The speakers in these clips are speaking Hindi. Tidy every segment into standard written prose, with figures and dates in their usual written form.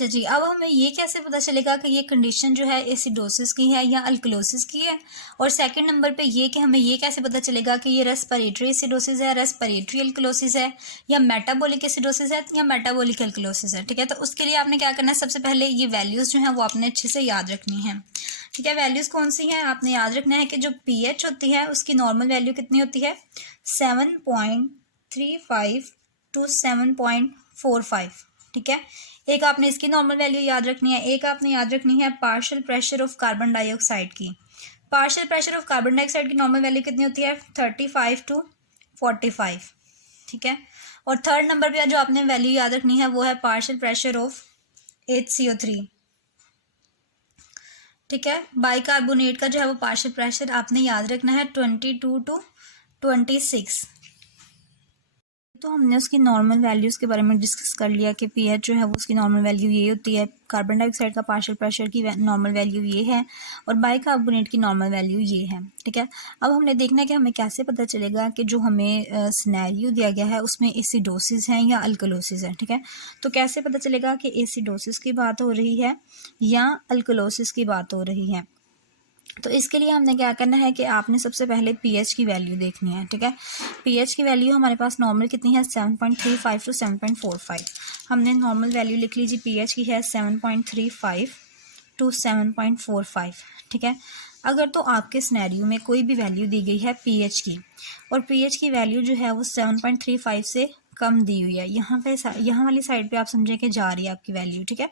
अच्छा जी, अब हमें ये कैसे पता चलेगा कि ये कंडीशन जो है एसिडोसिस की है या अल्कलोसिस की है। और सेकंड नंबर पे ये कि हमें ये कैसे पता चलेगा कि ये रेस्पिरेटरी एसिडोसिस है, रेस्पिरेटरी अल्कलोसिस है, या मेटाबॉलिक एसिडोसिस है, या मेटाबॉलिक अल्कलोसिस है। ठीक है, तो उसके लिए आपने क्या करना है, सबसे पहले ये वैल्यूज़ जो हैं वो आपने अच्छे से याद रखनी है। ठीक है, वैल्यूज़ कौन सी हैं, आपने याद रखना है कि जो pH होती है उसकी नॉर्मल वैल्यू कितनी होती है, 7.35 टू 7.45। ठीक है, एक आपने इसकी नॉर्मल वैल्यू याद रखनी है, एक आपने याद रखनी है partial pressure of carbon dioxide की। Partial pressure of carbon dioxide की नॉर्मल वैल्यू कितनी होती है, 35 टू 45। ठीक है, और थर्ड नंबर पे जो आपने वैल्यू याद रखनी है वो है पार्शियल प्रेशर ऑफ HCO3। ठीक है, बाइकार्बोनेट का जो है वो पार्शियल प्रेशर आपने याद रखना है 22 टू 26। तो हमने उसकी नॉर्मल वैल्यूज़ के बारे में डिस्कस कर लिया कि पीएच जो है वो उसकी नॉर्मल वैल्यू ये होती है, कार्बन डाइऑक्साइड का पार्शियल प्रेशर की नॉर्मल वैल्यू ये है, और बाइकार्बोनेट की नॉर्मल वैल्यू ये है। ठीक है, अब हमने देखना है कि हमें कैसे पता चलेगा कि जो हमें सिनेरियो दिया गया है उसमें एसिडोसिस है या अल्कलोसिस है। ठीक है, तो कैसे पता चलेगा कि एसिडोसिस की बात हो रही है या अल्कलोसिस की बात हो रही है। तो इसके लिए हमने क्या करना है कि आपने सबसे पहले पीएच की वैल्यू देखनी है। ठीक है, पीएच की वैल्यू हमारे पास नॉर्मल कितनी है, 7.35 टू 7.45। हमने नॉर्मल वैल्यू लिख लीजिए, पीएच की है 7.35 टू 7.45। ठीक है, अगर तो आपके सिनेरियो में कोई भी वैल्यू दी गई है पीएच की, और पीएच की वैल्यू जो है वो 7.35 से कम दी हुई है, यहाँ वाली साइड पे आप समझें कि जा रही है आपकी वैल्यू। ठीक है,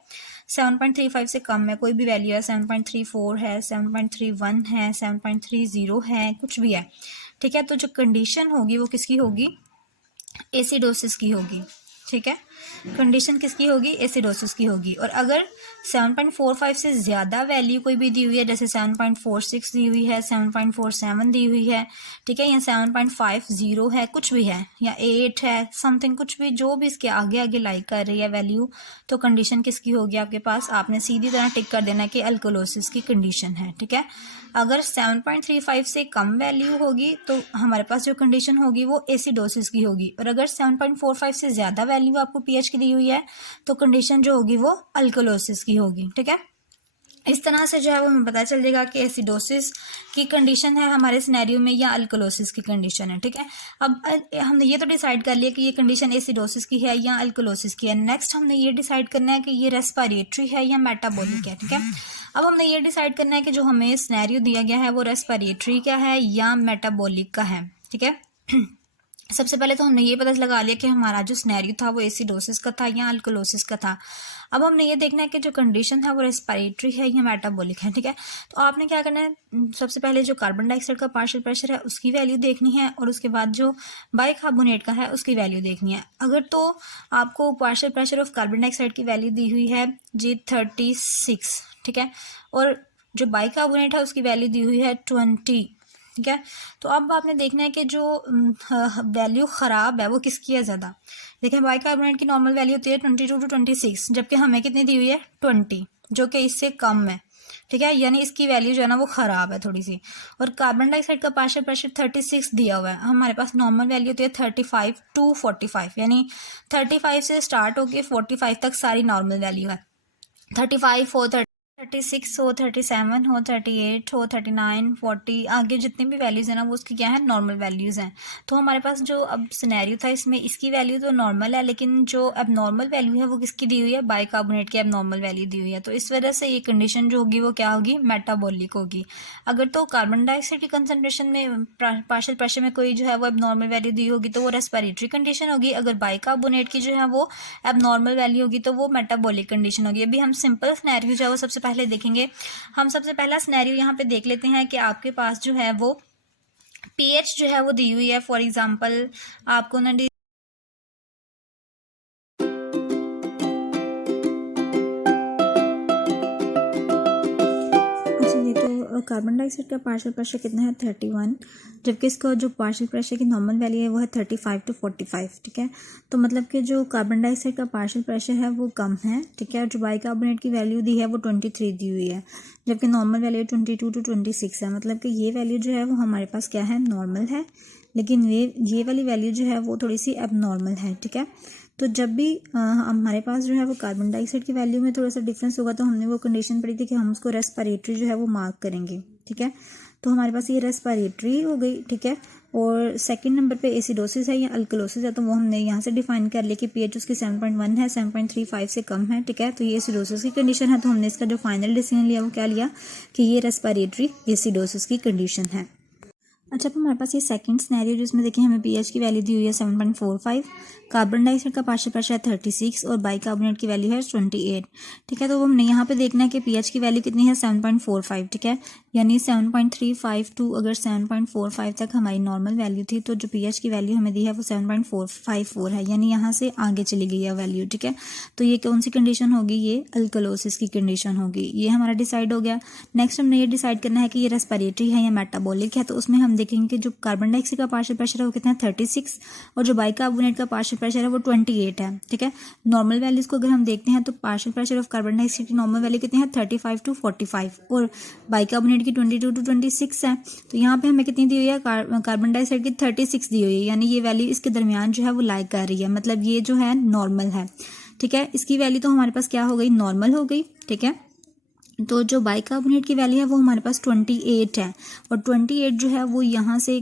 7.35 से कम है, कोई भी वैल्यू है, 7.34 है, 7.31 है, 7.30 है, कुछ भी है। ठीक है, तो जो कंडीशन होगी वो किसकी होगी, एसिडोसिस की होगी। ठीक है, कंडीशन किसकी होगी, एसिडोसिस की होगी। और अगर 7.45 से ज़्यादा वैल्यू कोई भी दी हुई है, जैसे 7.46 दी हुई है, 7.47 दी हुई है, ठीक है, या 7.50 है, कुछ भी है, या 8 है, समथिंग कुछ भी, जो भी इसके आगे आगे लाइक कर रही है वैल्यू, तो कंडीशन किसकी होगी आपके पास, आपने सीधी तरह टिक कर देना कि अल्कलोसिस की कंडीशन है। ठीक है, अगर 7.35 से कम वैल्यू होगी तो हमारे पास जो कंडीशन होगी वो एसिडोसिस की होगी, और अगर 7.45 से ज़्यादा वैल्यू आपको पीएच की दी हुई है तो कंडीशन जो होगी वो अल्कलोसिस की होगी। ठीक है, इस तरह से जो है वो हमें पता चल जाएगा कि एसिडोसिस की कंडीशन है हमारे सिनेरियो में या अल्कलोसिस की कंडीशन है। ठीक है, अब हमने ये तो डिसाइड कर लिया कि ये कंडीशन एसिडोसिस की है या अल्कलोसिस की है। नेक्स्ट हमने ये डिसाइड करना है कि ये रेस्पिरेटरी है या मेटाबॉलिक है। ठीक है, अब हमने ये डिसाइड करना है कि जो हमें सिनेरियो दिया गया है वो रेस्पिरेटरी का है या मेटाबॉलिक का है। ठीक है, सबसे पहले तो हमने ये पता लगा लिया कि हमारा जो सिनेरियो था वो एसिडोसिस का था या अल्कलोसिस का था। अब हमने ये देखना है कि जो कंडीशन है वो रेस्पिरेटरी है या मेटाबॉलिक है। ठीक है, तो आपने क्या करना है, सबसे पहले जो कार्बन डाइऑक्साइड का पार्शियल प्रेशर है उसकी वैल्यू देखनी है, और उसके बाद जो बाइकार्बोनेट का है उसकी वैल्यू देखनी है। अगर तो आपको partial pressure of carbon dioxide की वैल्यू दी हुई है जी 36, ठीक है, और जो बाइकार्बोनेट है उसकी वैल्यू दी हुई है 20। ठीक है, तो अब आपने देखना है कि जो वैल्यू ख़राब है वो किसकी है ज़्यादा। देखें, बाइकार्बोनेट की नॉर्मल वैल्यू होती है 22 टू 26, जबकि हमें कितनी दी हुई है 20, जो कि इससे कम है। ठीक है, यानी इसकी वैल्यू जो है ना वो ख़राब है थोड़ी सी। और कार्बन डाइऑक्साइड का पार्शियल प्रेशर 36 दिया हुआ है, हमारे पास नॉर्मल वैल्यू होती है 35 टू 45, यानी 35 से स्टार्ट होकर 45 तक सारी नॉर्मल वैल्यू है। 35 हो, 36 हो, 37 हो, 38 हो, 39, 40, आगे जितनी भी वैल्यूज़ है ना वो उसकी क्या है, नॉर्मल वैल्यूज़ हैं। तो हमारे पास जो अब सिनेरियो था इसमें इसकी वैल्यू तो नॉर्मल है, लेकिन जो अब नॉर्मल वैल्यू है वो किसकी दी हुई है, बाइकार्बोनेट की अब नॉर्मल वैल्यू दी हुई है। तो इस वजह से ये कंडीशन जो होगी वो क्या होगी, मेटाबॉलिक होगी। अगर तो कार्बन डाइऑक्साइड की कंसनट्रेशन में पार्शियल प्रेशर में कोई जो है वो अब नॉर्मल वैल्यू दी होगी तो वो रेस्पिरेटरी कंडीशन होगी। अगर बाइकार्बोनेट की जो है वो अब नॉर्मल वैल्यू होगी तो वो मेटाबॉलिक कंडीशन होगी। अभी हम सिंपल सिनेरियो जो है वो सबसे पहले देखेंगे। हम सबसे पहला सिनेरियो यहाँ पे देख लेते हैं कि आपके पास जो है वो पीएच जो है वो दी हुई है। फॉर एग्जांपल आपको ना कार्बन डाइऑक्साइड का पार्शियल प्रेशर कितना है 31, जबकि इसका जो पार्शियल प्रेशर की नॉर्मल वैल्यू है वो है 35 टू 45। ठीक है, तो मतलब कि जो कार्बन डाइऑक्साइड का पार्शियल प्रेशर है वो कम है। ठीक है, और जो बाइकार्बोनेट की वैल्यू दी है वो 23 दी हुई है, जबकि नॉर्मल वैल्यू 22 टू 26 है। मतलब कि ये वैल्यू जो है वो हमारे पास क्या है, नॉर्मल है, लेकिन ये वाली वैल्यू जो है वो थोड़ी सी अब नॉर्मल है। ठीक है, तो जब भी हमारे पास जो है वो कार्बन डाइऑक्साइड की वैल्यू में थोड़ा सा डिफरेंस होगा तो हमने वो कंडीशन पढ़ी थी कि हम उसको रेस्पिरेटरी जो है वो मार्क करेंगे, ठीक है। तो हमारे पास ये रेस्पिरेटरी हो गई, ठीक है। और सेकंड नंबर पे एसिडोसिस है या अल्कलोसिस है, तो वो हमने यहाँ से डिफाइन कर लिया कि पीएच उसकी 7.1 है, 7.35 से कम है, ठीक है। तो ये एसिडोसिस की कंडीशन है, तो हमने इसका जो फाइनल डिसीजन लिया वो क्या लिया कि ये रेस्पिरेटरी एसिडोसिस की कंडीशन है। अच्छा, अब हमारे पास ये सेकंड सिनेरियो जिसमें देखिए हमें पीएच की वैल्यू दी हुई है 7.45, कार्बन डाइऑक्साइड का पार्शियल प्रेशर है 36 और बाइकार्बोनेट की वैल्यू है 28, ठीक है। तो हमने यहाँ पे देखना है कि पीएच की वैल्यू कितनी है 7.45, ठीक है। यानी 7.35 टू अगर 7.45 तक हमारी नॉर्मल वैल्यू थी, तो जो पीएच की वैल्यू हमें दी है वो 7.454 है, यानी यहाँ से आगे चली गई है वैल्यू, ठीक है। तो ये कौन सी कंडीशन होगी, ये अल्कलोसिस की कंडीशन होगी। ये हमारा डिसाइड हो गया। नेक्स्ट हमने ये डिसाइड करना है कि ये रेस्पिरेटरी है या मेटाबॉलिक है। तो उसमें हम देखेंगे कि जो कार्बन डाइऑक्साइड का पार्शियल प्रेशर है वो कितना है 36 और जो बाइकार्बोनेट का पार्शियल प्रेशर है वो 28 है, ठीक है। नॉर्मल वैल्यूज को अगर हम देखते हैं तो partial pressure of carbon dioxide की नॉर्मल वैल्यू कितनी है 35 टू 45 और बाइकार्बोनेट की 22 टू 26 है। तो यहाँ पे हमें कितनी दी हुई है, कार्बन डाइऑक्साइड की 36 दी हुई है, यानी ये वैल्यू इसके दरमियान जो है वो लाई कर रही है, मतलब ये जो है नॉर्मल है, ठीक है। इसकी वैल्यू तो हमारे पास क्या हो गई, नॉर्मल हो गई, ठीक है। तो जो बाइकार्बोनेट की वैल्यू है वो हमारे पास 28 है और 28 जो है वो यहाँ से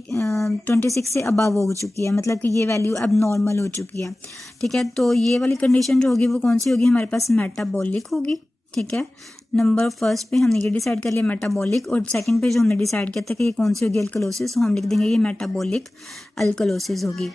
26 से अबव हो चुकी है, मतलब कि ये वैल्यू अब नॉर्मल हो चुकी है, ठीक है। तो ये वाली कंडीशन जो होगी वो कौन सी होगी, हमारे पास मेटाबॉलिक होगी, ठीक है। नंबर फर्स्ट पे हमने ये डिसाइड कर लिया मेटाबॉलिक, और सेकंड पे जो हमने डिसाइड किया था कि ये कौन सी होगी, अल्कलोसिस, तो हम लिख देंगे ये मेटाबॉलिक अल्कलोसिस होगी।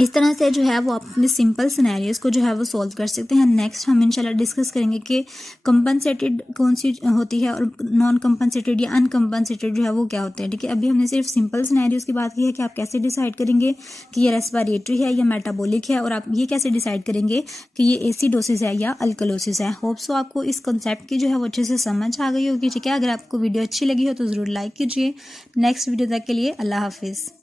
इस तरह से जो है वो आप अपने सिंपल सिनेरियोज को जो है वो सॉल्व कर सकते हैं। नेक्स्ट हम इंशाल्लाह डिस्कस करेंगे कि कंपनसेटेड कौन सी होती है और नॉन कंपनसेटेड या अनकंपनसेटेड जो है वो क्या होते हैं, ठीक है। अभी हमने सिर्फ सिंपल सिनेरियोज की बात की है कि आप कैसे डिसाइड करेंगे कि ये रेस्पिरेटरी है या मेटाबॉलिक है, और आप ये कैसे डिसाइड करेंगे कि ये एसिडोसिस है या अल्कलोसिस है। होप सो आपको इस कंसेप्ट की जो है वो अच्छे से समझ आ गई होगी, ठीक है। अगर आपको वीडियो अच्छी लगी हो तो ज़रूर लाइक कीजिए। नेक्स्ट वीडियो तक के लिए अल्लाह हाफिज़।